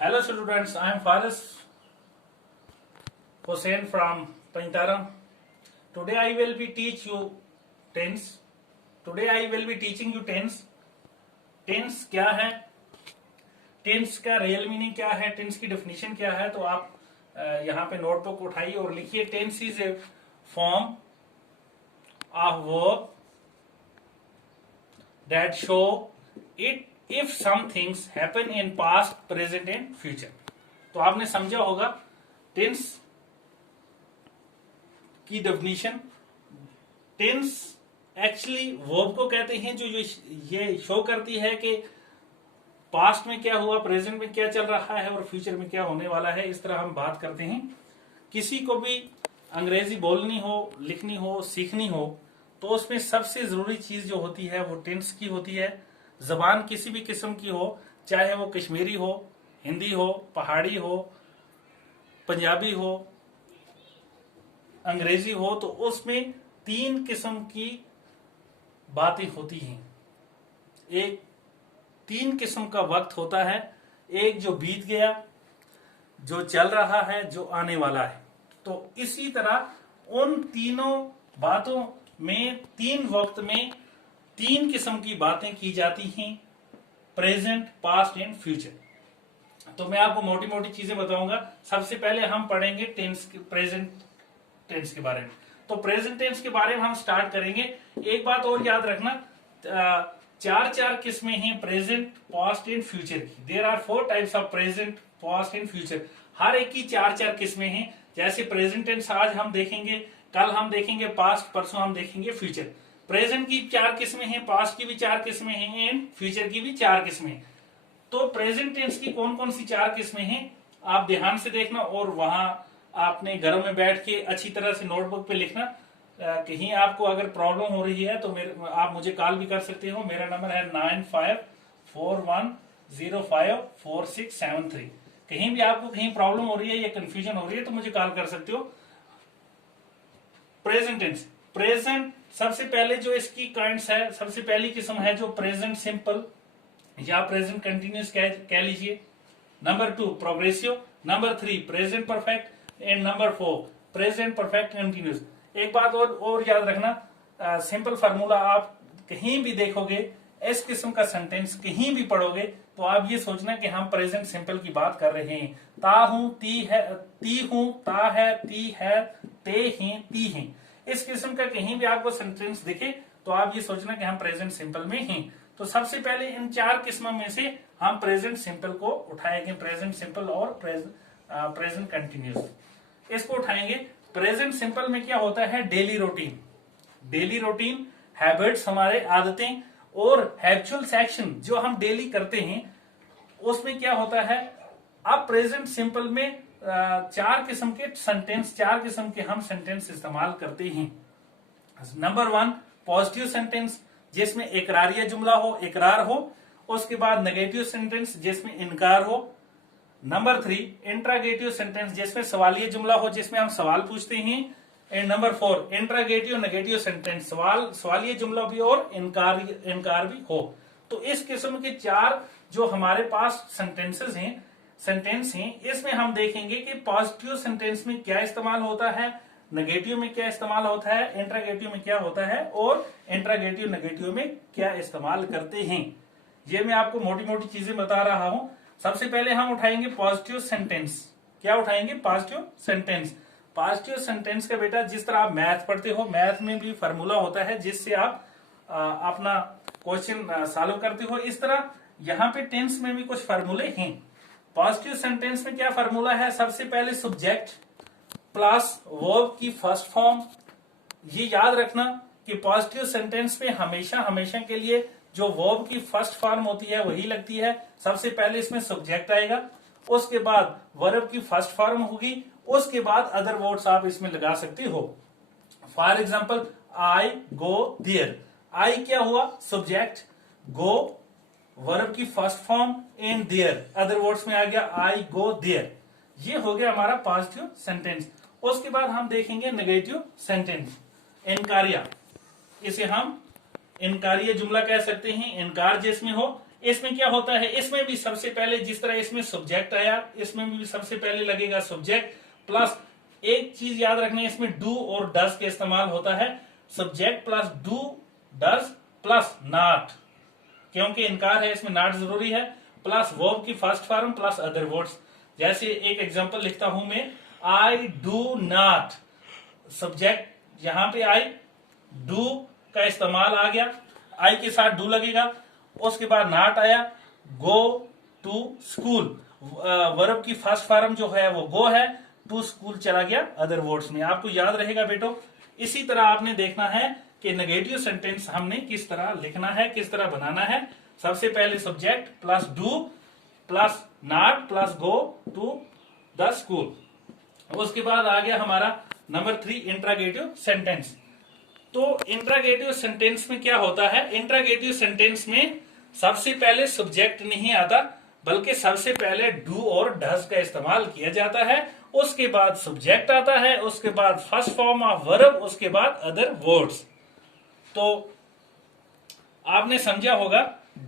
Hello students, I am Faris Hussain from Pantaram. Today I will be teach you tense. Today I will be teaching you tense. Tense क्या है, tense का real meaning क्या है, tense की definition क्या है। तो आप यहाँ पे नोटबुक उठाइए और लिखिए tense is a form of verb that show it if some things happen in past present and future. तो आपने समझा होगा टेंस की डेफिनेशन। टेंस एक्चुअली वर्ब को कहते हैं जो ये शो करती है कि पास्ट में क्या हुआ, प्रेजेंट में क्या चल रहा है और फ्यूचर में क्या होने वाला है। इस तरह हम बात करते हैं। किसी को भी अंग्रेजी बोलनी हो, लिखनी हो, सीखनी हो तो उसमें सबसे जरूरी चीज जो होती है वो टेंस की होती है। जबान किसी भी किस्म की हो, चाहे वो कश्मीरी हो, हिंदी हो, पहाड़ी हो, पंजाबी हो, अंग्रेजी हो, तो उसमें तीन किस्म की बातें होती हैं। एक तीन किस्म का वक्त होता है, एक जो बीत गया, जो चल रहा है, जो आने वाला है। तो इसी तरह उन तीनों बातों में, तीन वक्त में तीन किस्म की बातें की जाती हैं, प्रेजेंट, पास्ट एंड फ्यूचर। तो मैं आपको मोटी मोटी चीजें बताऊंगा। सबसे पहले हम पढ़ेंगे टेंस, प्रेजेंट टेंस के बारे में। तो प्रेजेंट टेंस के बारे में हम स्टार्ट करेंगे। एक बात और याद रखना, चार किस्में हैं प्रेजेंट, पास्ट एंड फ्यूचर की। There are 4 types of present, past and future. हर एक की चार किस्में हैं। जैसे प्रेजेंट टेंस आज हम देखेंगे, कल हम देखेंगे पास्ट, परसों हम देखेंगे फ्यूचर। प्रेजेंट की 4 किस्में हैं, पास्ट की भी 4 किस्में हैं एंड फ्यूचर की भी 4 किस्में हैं। तो प्रेजेंट टेंस की कौन कौन सी 4 किस्में हैं आप ध्यान से देखना और वहां आपने घरों में बैठ के अच्छी तरह से नोटबुक पे लिखना। कहीं आपको अगर प्रॉब्लम हो रही है तो आप मुझे कॉल भी कर सकते हो। मेरा नंबर है 9541054673। कहीं भी आपको कहीं प्रॉब्लम हो रही है या कंफ्यूजन हो रही है तो मुझे कॉल कर सकते हो। प्रेजेंट टेंस, प्रेजेंट सबसे पहले जो इसकी काइंड्स है, सबसे पहली किस्म है जो प्रेजेंट सिंपल या प्रेजेंट कंटिन्यूस कह लीजिए। Number 2 progressive, number 3 present perfect and number 4 present perfect continuous. एक बात और याद रखना, सिंपल फार्मूला आप कहीं भी देखोगे, इस किस्म का सेंटेंस कहीं भी पढ़ोगे तो आप ये सोचना कि हम प्रेजेंट सिंपल की बात कर रहे हैं। ता हूं, ती है, ती हूं, ता है, ती है, ते हैं, ती हैं। इस किस्म का कहीं भी आपको सेंटेंस दिखे तो आप ये सोचना कि हम प्रेजेंट सिंपल में हैं। तो सबसे पहले इन 4 किस्मों में से हम प्रेजेंट सिंपल को उठाएंगे, प्रेजेंट सिंपल और प्रेजेंट कंटिन्यूस, इसको उठाएंगे। प्रेजेंट सिंपल में क्या होता है, daily routine, daily routine, habits, हमारे आदतें और हैबिचुअल एक्शन जो हम डेली करते हैं, उसमें क्या होता है। अब प्रेजेंट सिंपल में 4 किस्म के सेंटेंस, 4 किस्म के हम सेंटेंस इस्तेमाल करते हैं। नंबर 1 पॉजिटिव सेंटेंस जिसमें इकरारिया जुमला हो, इकरार हो। उसके बाद नेगेटिव सेंटेंस जिसमें इनकार हो। नंबर 3 इंट्रागेटिव सेंटेंस जिसमें सवालिया जुमला हो, जिसमें हम सवाल पूछते हैं। And number 4 interrogative negative sentence, सवालिया जुमला भी और इनकार भी हो। तो इस किस्म के 4 जो हमारे पास सेंटेंसेस हैं, सेंटेंस हैं, इसमें हम देखेंगे कि पॉजिटिव सेंटेंस में क्या इस्तेमाल होता है, नेगेटिव में क्या इस्तेमाल होता है, इंट्रागेटिव में क्या होता है और इंट्रागेटिव नेगेटिव में क्या इस्तेमाल करते हैं। ये मैं आपको मोटी मोटी चीजें बता रहा हूं। सबसे पहले हम उठाएंगे पॉजिटिव सेंटेंस। क्या उठाएंगे, पॉजिटिव सेंटेंस। पॉजिटिव सेंटेंस का बेटा जिस तरह आप मैथ पढ़ते हो, मैथ में भी फार्मूला होता है जिससे आप अपना क्वेश्चन सॉल्व करते हो, इस तरह यहाँ पे टेंस में भी कुछ फार्मूले हैं। पॉजिटिव सेंटेंस में क्या फार्मूला है, सबसे पहले सब्जेक्ट प्लस वर्ब की फर्स्ट फॉर्म। ये याद रखना कि पॉजिटिव सेंटेंस में हमेशा हमेशा के लिए जो वर्ब की फर्स्ट फॉर्म होती है वही लगती है। सबसे पहले इसमें सब्जेक्ट आएगा, उसके बाद वर्ब की फर्स्ट फॉर्म होगी, उसके बाद अदर वर्ड्स आप इसमें लगा सकते हो। For example I go there, I क्या हुआ, सब्जेक्ट, गो वर्ब की first form and there other words में आ गया आई गो देयर। ये हो गया हमारा पॉजिटिव सेंटेंस। उसके बाद हम देखेंगे नेगेटिव सेंटेंस, इनकारिया। इसे हम इनकारिया जुमला कह सकते हैं। इनकार जिसमें हो, इसमें क्या होता है, इसमें भी सबसे पहले जिस तरह इसमें सब्जेक्ट आया, इसमें भी सबसे पहले लगेगा सब्जेक्ट प्लस, एक चीज याद रखनी है, इसमें डू और डज का इस्तेमाल होता है, subject plus do does plus not, क्योंकि इनकार है इसमें नॉट जरूरी है, प्लस वर्ब की first form plus other words. जैसे एक एग्जांपल लिखता हूं मैं, आई डू नॉट, सब्जेक्ट यहां पे आई, डू का इस्तेमाल आ गया, आई के साथ डू लगेगा, उसके बाद नॉट आया, गो टू स्कूल, वर्ब की फर्स्ट फॉर्म जो है वो गो है, टू स्कूल चला गया अदर वर्ड्स में। आपको याद रहेगा बेटो। इसी तरह आपने देखना है कि नेगेटिव सेंटेंस हमने किस तरह लिखना है, किस तरह बनाना है। सबसे पहले subject plus do plus not plus go to the school. उसके बाद आ गया हमारा नंबर 3 इंट्रागेटिव सेंटेंस। तो इंट्रागेटिव सेंटेंस में क्या होता है, इंट्रागेटिव सेंटेंस में सबसे पहले सब्जेक्ट नहीं आता, बल्कि सबसे पहले डू और डज का इस्तेमाल किया जाता है, उसके बाद सब्जेक्ट आता है, उसके बाद फर्स्ट फॉर्म ऑफ वर्ब, उसके बाद अदर वर्ड्स। तो आपने समझा होगा,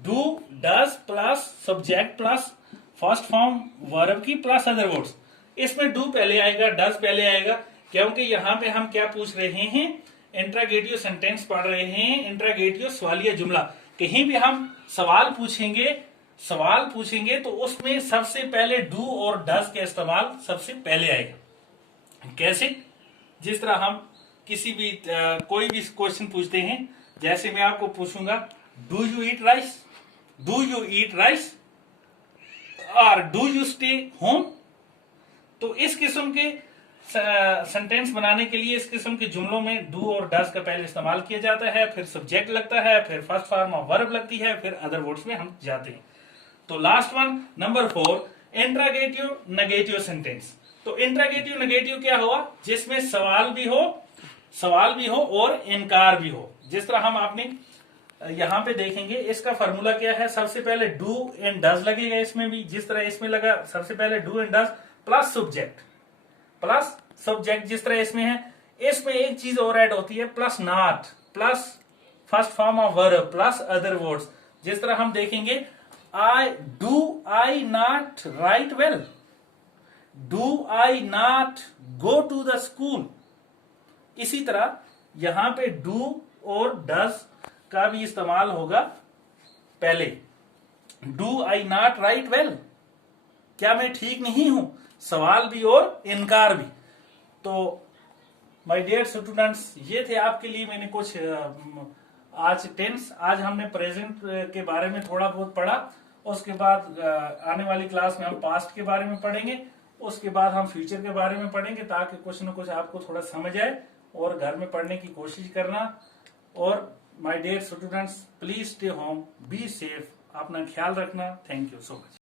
do does plus subject plus first form verb की प्लस अदर वर्ड्स। इसमें डू पहले आएगा, डज पहले आएगा, क्योंकि यहां पे हम क्या पूछ रहे हैं, इंट्रागेटिव सेंटेंस पढ़ रहे हैं, इंट्रागेटिव सवालिया जुमला। कहीं भी हम सवाल पूछेंगे तो उसमें सबसे पहले डू और डज का इस्तेमाल सबसे पहले आएगा। कैसे, जिस तरह हम किसी भी कोई भी क्वेश्चन पूछते हैं, जैसे मैं आपको पूछूंगा, do you eat rice, do you eat rice और डू यू स्टे होम। तो इस किस्म के सेंटेंस बनाने के लिए इस किस्म के जुमलों में डू और डज का पहले इस्तेमाल किया जाता है, फिर सब्जेक्ट लगता है, फिर फर्स्ट फॉर्म ऑफ वर्ब लगती है, फिर अदर वर्ड्स में हम जाते हैं। तो last one number 4, interrogative negative sentence. तो इंट्रागेटिव नेगेटिव क्या हुआ, जिसमें सवाल भी हो और इनकार भी हो। जिस तरह हम आपने यहां पे देखेंगे, इसका फॉर्मूला क्या है, सबसे पहले डू एंड डज लगेगा, इसमें भी जिस तरह इसमें लगा, सबसे पहले do and does plus subject जिस तरह इसमें है। इसमें एक चीज और ऐड होती है, plus not plus first form of verb plus other words. जिस तरह हम देखेंगे, I not write well, do I not go to the school. इसी तरह यहां पे डू और डज का भी इस्तेमाल होगा पहले। Do I not write well, क्या मैं ठीक नहीं हूं, सवाल भी और इनकार भी। तो माय डियर स्टूडेंट्स, ये थे आपके लिए मैंने कुछ आज टेंस, आज हमने प्रेजेंट के बारे में थोड़ा बहुत पढ़ा। उसके बाद आने वाली क्लास में हम पास्ट के बारे में पढ़ेंगे, उसके बाद हम फ्यूचर के बारे में पढ़ेंगे, ताकि कुछ न कुछ आपको थोड़ा समझ आए और घर में पढ़ने की कोशिश करना। और my dear students, please stay home, be safe, अपना ख्याल रखना। Thank you so much.